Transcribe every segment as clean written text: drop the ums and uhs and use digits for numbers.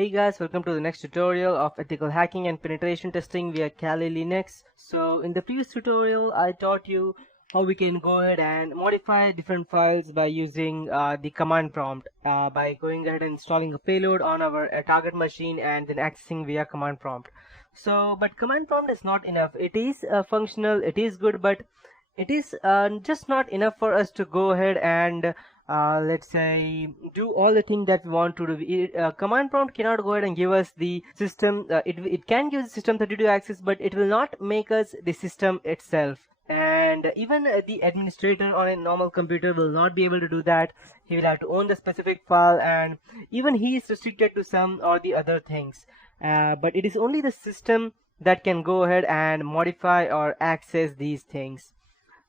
Hey guys, welcome to the next tutorial of ethical hacking and penetration testing via Kali Linux. So in the previous tutorial I taught you how we can go ahead and modify different files by using the command prompt by going ahead and installing a payload on our target machine and then accessing via command prompt. But command prompt is not enough. It is functional, it is good, but it is just not enough for us to go ahead and let's say do all the things that we want to do. Command prompt cannot go ahead and give us the system. It can give the system 32 access, but it will not make us the system itself. And even the administrator on a normal computer will not be able to do that. He will have to own the specific file, and even he is restricted to some or the other things. But it is only the system that can go ahead and modify or access these things.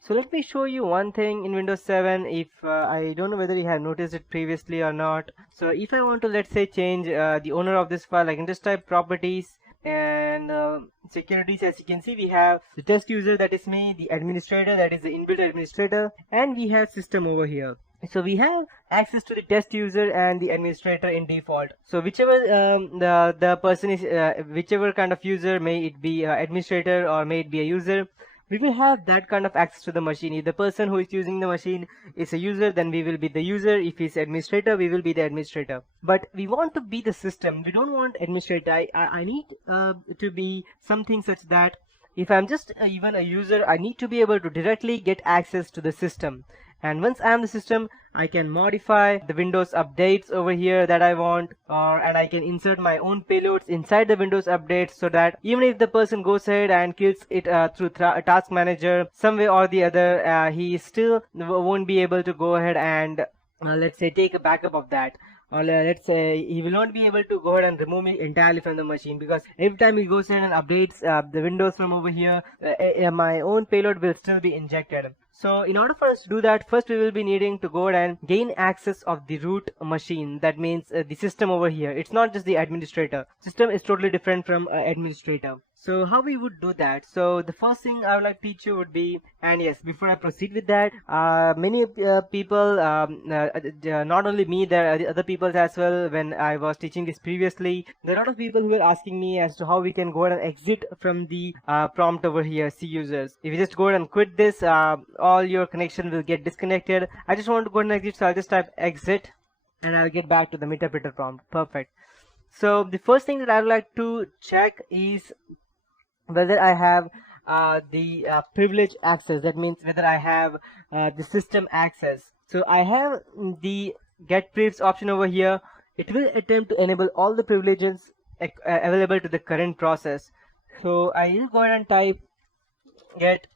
So let me show you one thing in Windows 7. If I don't know whether you have noticed it previously or not. So if I want to, let's say, change the owner of this file, I can just type properties and securities. As you can see, we have the test user, that is me, the administrator, that is the inbuilt administrator, and we have system over here. So we have access to the test user and the administrator in default. So whichever the person is, whichever kind of user, may it be administrator or may it be a user, we will have that kind of access to the machine. If the person who is using the machine is a user, then we will be the user. If he's administrator, we will be the administrator. But we want to be the system. We don't want administrator. I need to be something such that if I'm just even a user, I need to be able to directly get access to the system. And once I am the system, I can modify the Windows updates over here that I want, and I can insert my own payloads inside the Windows updates, so that even if the person goes ahead and kills it through task manager, some way or the other, he still won't be able to go ahead and let's say take a backup of that. Or let's say he will not be able to go ahead and remove me entirely from the machine, because every time he goes ahead and updates the Windows from over here, my own payload will still be injected. So in order for us to do that, first we will be needing to go ahead and gain access of the root machine. That means the system over here. It's not just the administrator. System is totally different from administrator. So how we would do that? So the first thing I would like to teach you would be, and yes, before I proceed with that, many people, not only me, there are the other people as well. When I was teaching this previously, there are a lot of people who were asking me as to how we can go ahead and exit from the prompt over here, C users. If you just go ahead and quit this, all your connection will get disconnected. I just want to go ahead and exit, so I'll just type exit and I'll get back to the Meterpreter prompt. Perfect. So the first thing that I would like to check is whether I have the privilege access. That means whether I have the system access. So I have the get privs option over here. It will attempt to enable all the privileges available to the current process. So I will go ahead and type get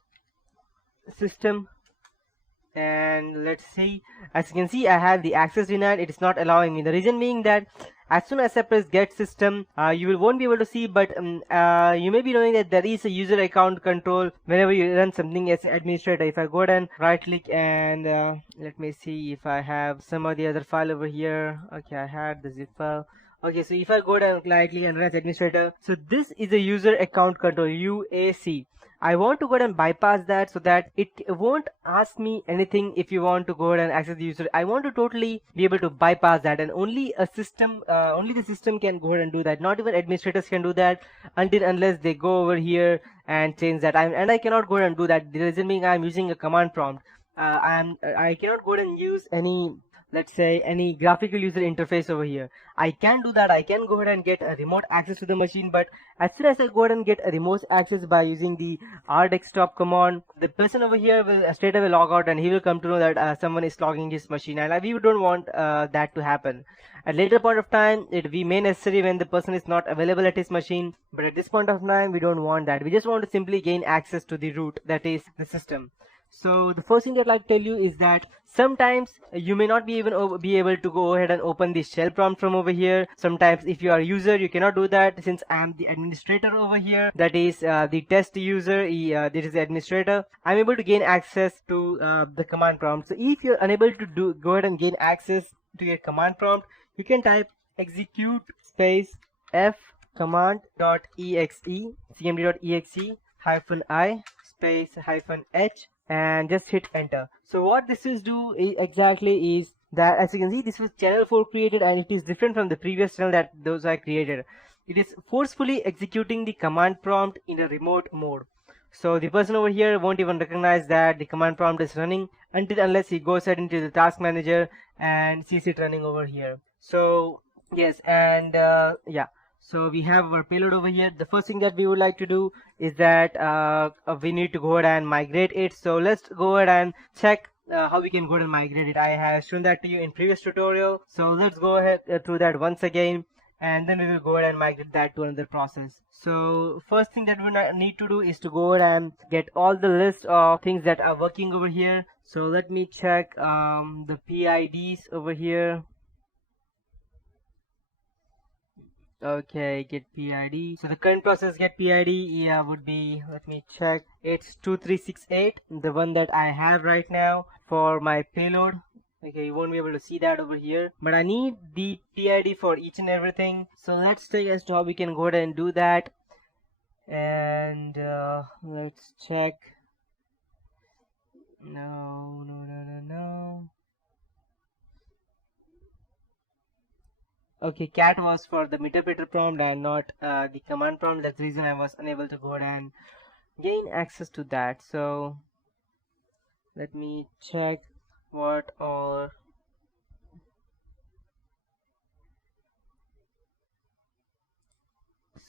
system, and let's see. As you can see, I have the access denied. It is not allowing me. The reason being that as soon as I press get system, you won't be able to see, but you may be knowing that there is a user account control whenever you run something as an administrator. If I go ahead and right click and let me see if I have some of the other file over here. Okay, I had the zip file. Okay, so if I go ahead and right click and run as administrator, so this is a user account control, UAC. I want to go ahead and bypass that so that it won't ask me anything if you want to go ahead and access the user. I want to totally be able to bypass that, and only a system, only the system can go ahead and do that. Not even administrators can do that unless they go over here and change that. And I cannot go ahead and do that. The reason being, I'm using a command prompt. I cannot go ahead and use any, let's say, any graphical user interface over here. I can do that. I can go ahead and get a remote access to the machine, but as soon as I go ahead and get a remote access by using the rdesktop command, the person over here will straight away log out, and he will come to know that someone is logging his machine, and we don't want that to happen. At a later point of time, it may be necessary when the person is not available at his machine, but at this point of time, we don't want that. We just want to simply gain access to the root, that is the system. So the first thing that I'd like to tell you is that sometimes you may not be be able to go ahead and open the shell prompt from over here. Sometimes if you are a user, you cannot do that. Since I am the administrator over here, that is the test user, this is the administrator, I'm able to gain access to the command prompt. So if you're unable to go ahead and gain access to your command prompt, you can type execute space f command.exe cmd.exe -i space -h and just hit enter. So what this is do exactly is that, as you can see, this was channel 4 created, and it is different from the previous channel that those I created. It is forcefully executing the command prompt in a remote mode. So the person over here won't even recognize that the command prompt is running unless he goes ahead into the task manager and sees it running over here. So yes, and yeah, so we have our payload over here. The first thing that we would like to do is that we need to go ahead and migrate it. So let's go ahead and check how we can go ahead and migrate it. I have shown that to you in previous tutorial, so let's go ahead through that once again, and then we will go ahead and migrate that to another process. So first thing that we need to do is to go ahead and get all the list of things that are working over here. So let me check the PIDs over here. Okay, get PID. So the current process get PID, yeah, would be, let me check, it's 2368, the one that I have right now for my payload. Okay, you won't be able to see that over here, but I need the PID for each and everything. So let's check as to how we can go ahead and do that. And let's check. No. Okay, cat was for the meterpreter prompt and not the command prompt. That's the reason I was unable to go ahead and gain access to that. So let me check what all.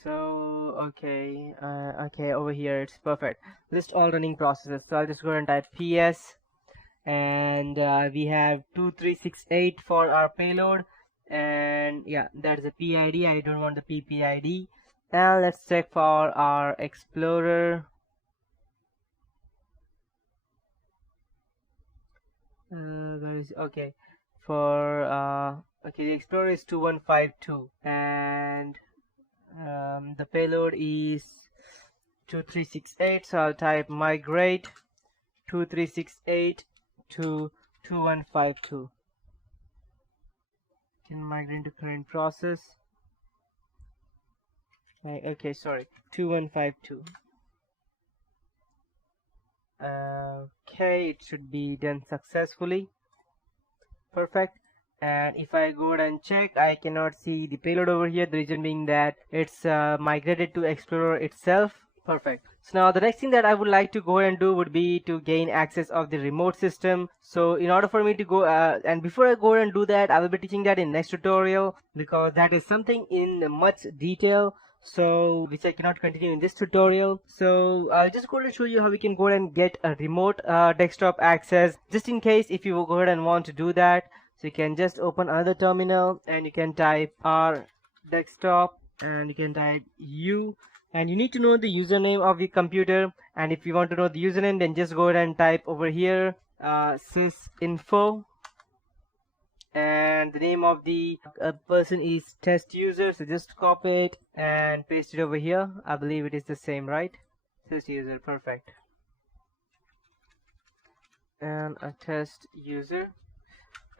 So okay, over here it's perfect. List all running processes. So I'll just go ahead and type PS, and we have 2368 for our payload, and yeah, that's the PID. I don't want the PPID. Now let's check for our explorer. Where is, okay, for okay, the explorer is 2152, and the payload is 2368. So I'll type migrate 2368 to 2152. Can migrate to current process. Okay, sorry, 2152. Okay, it should be done successfully. Perfect. And if I go ahead and check, I cannot see the payload over here. The reason being that it's migrated to Explorer itself. Perfect. So now the next thing that I would like to go ahead and do would be to gain access of the remote system. So in order for me to go and before I go ahead and do that, I will be teaching that in next tutorial, because that is something in much detail, so which I cannot continue in this tutorial. So I'll just go ahead and show you how we can go ahead and get a remote desktop access, just in case if you go ahead and want to do that. So you can just open another terminal and you can type R desktop and you can type U, and you need to know the username of your computer. And if you want to know the username, then just go ahead and type over here sysinfo, and the name of the person is test user. So just copy it and paste it over here. I believe it is the same, right? Test user, perfect. And a test user,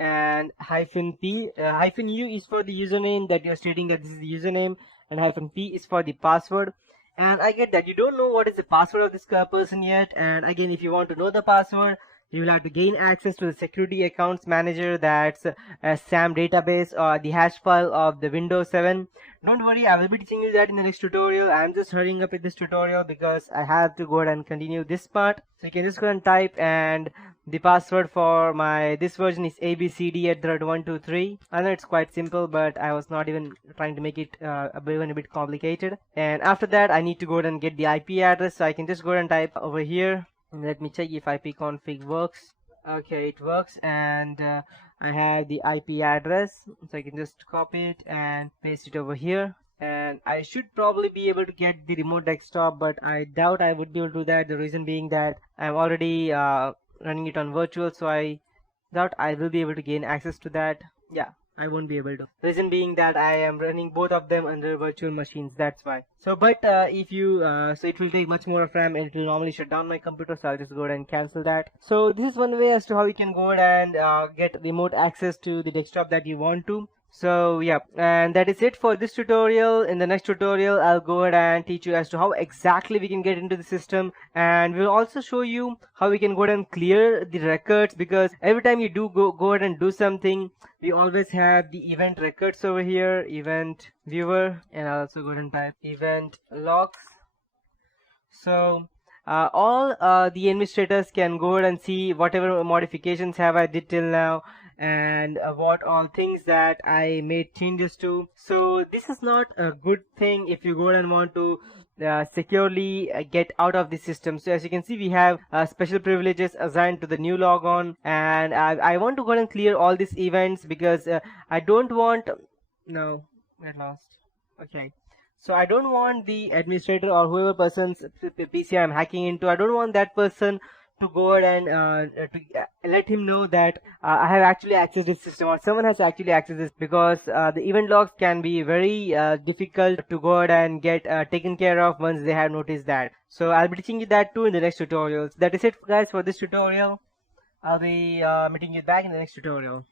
and -p, -u is for the username that you're stating that this is the username, and -p is for the password. And I get that you don't know what is the password of this person yet, and again, if you want to know the password, you will have to gain access to the security accounts manager, that's SAM database or the hash file of the Windows 7. Don't worry, I will be teaching you that in the next tutorial. I'm just hurrying up with this tutorial because I have to go ahead and continue this part. So you can just go ahead and type, and the password for this version is abcd@123. I know it's quite simple, but I was not even trying to make it a bit complicated. And after that, I need to go ahead and get the IP address. So I can just go ahead and type over here. Let me check if ipconfig works. Okay, it works, and I have the IP address, so I can just copy it and paste it over here. And I should probably be able to get the remote desktop, but I doubt I would be able to do that. The reason being that I'm already running it on virtual, so I doubt I will be able to gain access to that. Yeah, I won't be able to. Reason being that I am running both of them under virtual machines, that's why. So but if you so it will take much more of RAM, and it will normally shut down my computer, so I'll just go ahead and cancel that. So this is one way as to how you can go ahead and get remote access to the desktop that you want to. So yeah, and that is it for this tutorial. In the next tutorial, I'll go ahead and teach you as to how exactly we can get into the system, and we'll also show you how we can go ahead and clear the records, because every time you do go ahead and do something, we always have the event records over here, event viewer, and I'll also go ahead and type event logs. So all the administrators can go ahead and see whatever modifications have I did till now, and what all things that I made changes to. So this is not a good thing if you go ahead and want to securely get out of the system. So as you can see, we have special privileges assigned to the new logon, and I want to go ahead and clear all these events, because I don't want, no, we're lost. Okay. So I don't want the administrator or whoever person's PC I'm hacking into, I don't want that person to go ahead and let him know that I have actually accessed this system, or someone has actually accessed this, because the event logs can be very difficult to go ahead and get taken care of once they have noticed that. So I'll be teaching you that too in the next tutorials. That is it guys for this tutorial. I'll be meeting you back in the next tutorial.